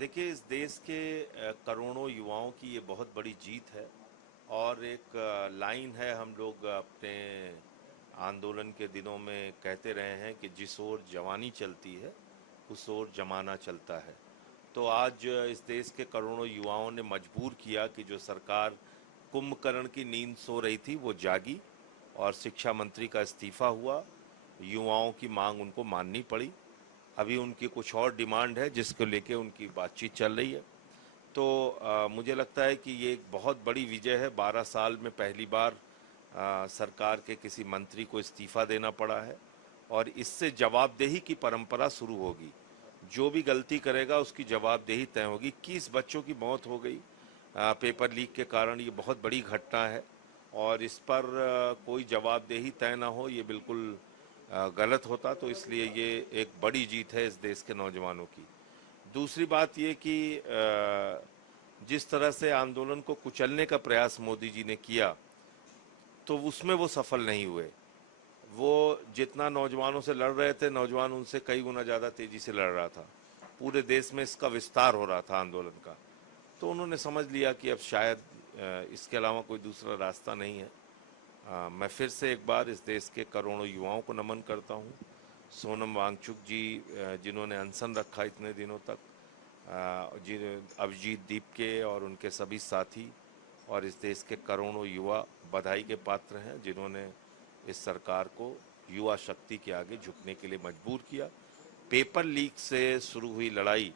देखिए, इस देश के करोड़ों युवाओं की ये बहुत बड़ी जीत है। और एक लाइन है, हम लोग अपने आंदोलन के दिनों में कहते रहे हैं कि जिस ओर जवानी चलती है उस ओर जमाना चलता है। तो आज इस देश के करोड़ों युवाओं ने मजबूर किया कि जो सरकार कुंभकर्ण की नींद सो रही थी वो जागी, और शिक्षा मंत्री का इस्तीफा हुआ। युवाओं की मांग उनको माननी पड़ी। अभी उनकी कुछ और डिमांड है जिसको लेके उनकी बातचीत चल रही है। तो मुझे लगता है कि ये एक बहुत बड़ी विजय है। 12 साल में पहली बार सरकार के किसी मंत्री को इस्तीफा देना पड़ा है, और इससे जवाबदेही की परंपरा शुरू होगी। जो भी गलती करेगा उसकी जवाबदेही तय होगी। 21 बच्चों की मौत हो गई पेपर लीक के कारण। ये बहुत बड़ी घटना है, और इस पर कोई जवाबदेही तय ना हो, ये बिल्कुल गलत होता। तो इसलिए ये एक बड़ी जीत है इस देश के नौजवानों की। दूसरी बात ये कि जिस तरह से आंदोलन को कुचलने का प्रयास मोदी जी ने किया, तो उसमें वो सफल नहीं हुए। वो जितना नौजवानों से लड़ रहे थे, नौजवान उनसे कई गुना ज़्यादा तेजी से लड़ रहा था। पूरे देश में इसका विस्तार हो रहा था आंदोलन का। तो उन्होंने समझ लिया कि अब शायद इसके अलावा कोई दूसरा रास्ता नहीं है। मैं फिर से एक बार इस देश के करोड़ों युवाओं को नमन करता हूँ। सोनम वांगचुक जी, जिन्होंने अनशन रखा इतने दिनों तक, जिन अभिजीत दीपके और उनके सभी साथी, और इस देश के करोड़ों युवा बधाई के पात्र हैं, जिन्होंने इस सरकार को युवा शक्ति के आगे झुकने के लिए मजबूर किया। पेपर लीक से शुरू हुई लड़ाई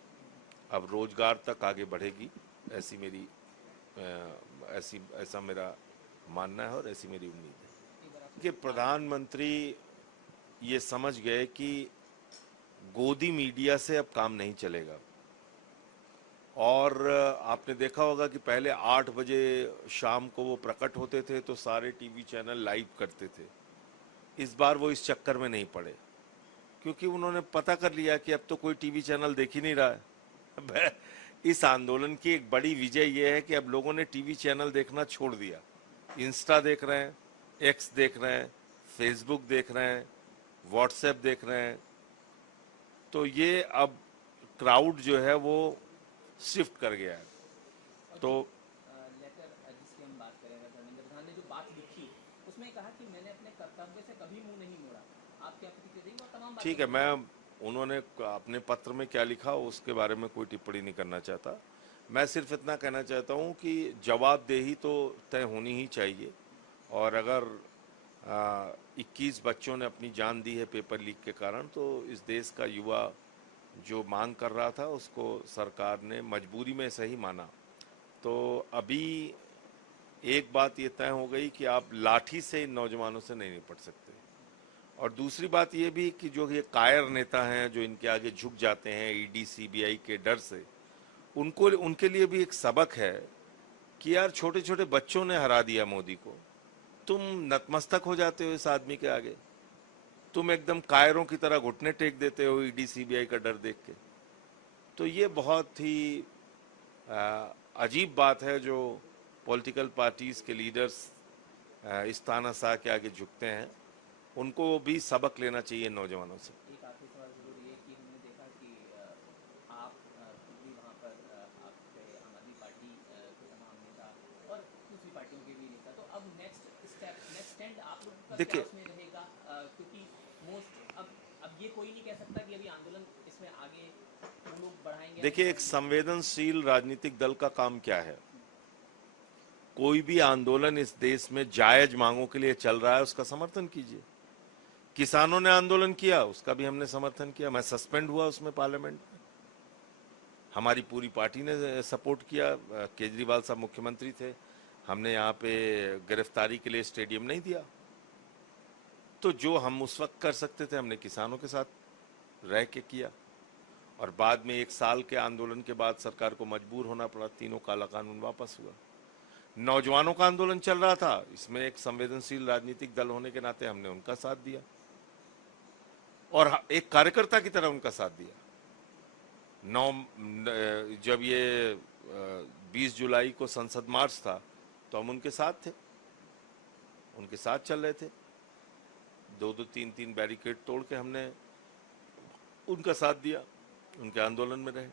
अब रोजगार तक आगे बढ़ेगी, ऐसी मेरी ऐसा मेरा मानना है, और ऐसी मेरी उम्मीद है कि प्रधानमंत्री ये समझ गए कि गोदी मीडिया से अब काम नहीं चलेगा। और आपने देखा होगा कि पहले 8 बजे शाम को वो प्रकट होते थे तो सारे टीवी चैनल लाइव करते थे। इस बार वो इस चक्कर में नहीं पड़े, क्योंकि उन्होंने पता कर लिया कि अब तो कोई टीवी चैनल देख ही नहीं रहा है। इस आंदोलन की एक बड़ी विजय ये है कि अब लोगों ने टीवी चैनल देखना छोड़ दिया। इंस्टा देख रहे हैं, एक्स देख रहे हैं, फेसबुक देख रहे हैं, व्हाट्सएप देख रहे हैं। तो ये अब क्राउड जो है वो शिफ्ट कर गया है। और तो जो लेटर जिसकी हम बात करें, अगर धर्मेंद्र प्रधान ने जो बात लिखी उसमें कहा कि मैंने अपने कर्तव्य से कभी मुंह नहीं मोड़ा। आप क्या प्रतिक्रिया देंगे? और तमाम बातें ठीक है, बोली। उन्होंने अपने पत्र में क्या लिखा उसके बारे में कोई टिप्पणी नहीं करना चाहता। मैं सिर्फ इतना कहना चाहता हूँ कि जवाबदेही तो तय होनी ही चाहिए। और अगर 21 बच्चों ने अपनी जान दी है पेपर लीक के कारण, तो इस देश का युवा जो मांग कर रहा था उसको सरकार ने मजबूरी में सही माना। तो अभी एक बात ये तय हो गई कि आप लाठी से इन नौजवानों से नहीं निपट सकते। और दूसरी बात ये भी कि जो ये कायर नेता हैं जो इनके आगे झुक जाते हैं ईडी सीबीआई के डर से, उनको उनके लिए भी एक सबक है कि यार छोटे छोटे बच्चों ने हरा दिया मोदी को, तुम नतमस्तक हो जाते हो इस आदमी के आगे। तुम एकदम कायरों की तरह घुटने टेक देते हो ईडी सीबीआई का डर देख के। तो ये बहुत ही अजीब बात है जो पॉलिटिकल पार्टीज के लीडर्स इस तानाशाह के आगे झुकते हैं। उनको भी सबक लेना चाहिए नौजवानों से। एक आखिरी सवाल जरूर ये कि हमने देखा कि आप खुद भी वहाँ पर आपके आम आदमी पार्टी के तमाम नेता और दूसरी पार्टियों के भी नेता, तो अब नेक्स्ट स्टेप, नेक्स्ट स्टैंड आप लोगों का क्या देखिए उसमें रहेगा? क्योंकि मोस्ट अब ये कोई नहीं कह सकता कि अभी आंदोलन इसमें आगे वो लोग बढ़ाएंगे या नहीं देखिए, एक बढ़ाएंगे। संवेदनशील राजनीतिक दल का काम क्या है? कोई भी आंदोलन इस देश में जायज मांगों के लिए चल रहा है, उसका समर्थन कीजिए। किसानों ने आंदोलन किया, उसका भी हमने समर्थन किया। मैं सस्पेंड हुआ उसमें पार्लियामेंट में, हमारी पूरी पार्टी ने सपोर्ट किया। केजरीवाल साहब मुख्यमंत्री थे, हमने यहाँ पे गिरफ्तारी के लिए स्टेडियम नहीं दिया। तो जो हम उस वक्त कर सकते थे हमने किसानों के साथ रह के किया। और बाद में 1 साल के आंदोलन के बाद सरकार को मजबूर होना पड़ा, तीनों काला कानून वापस हुआ। नौजवानों का आंदोलन चल रहा था, इसमें एक संवेदनशील राजनीतिक दल होने के नाते हमने उनका साथ दिया, और एक कार्यकर्ता की तरह उनका साथ दिया। नौ जब ये 20 जुलाई को संसद मार्च था तो हम उनके साथ थे, उनके साथ चल रहे थे। 2-2 3-3 बैरिकेड तोड़ के हमने उनका साथ दिया, उनके आंदोलन में रहे।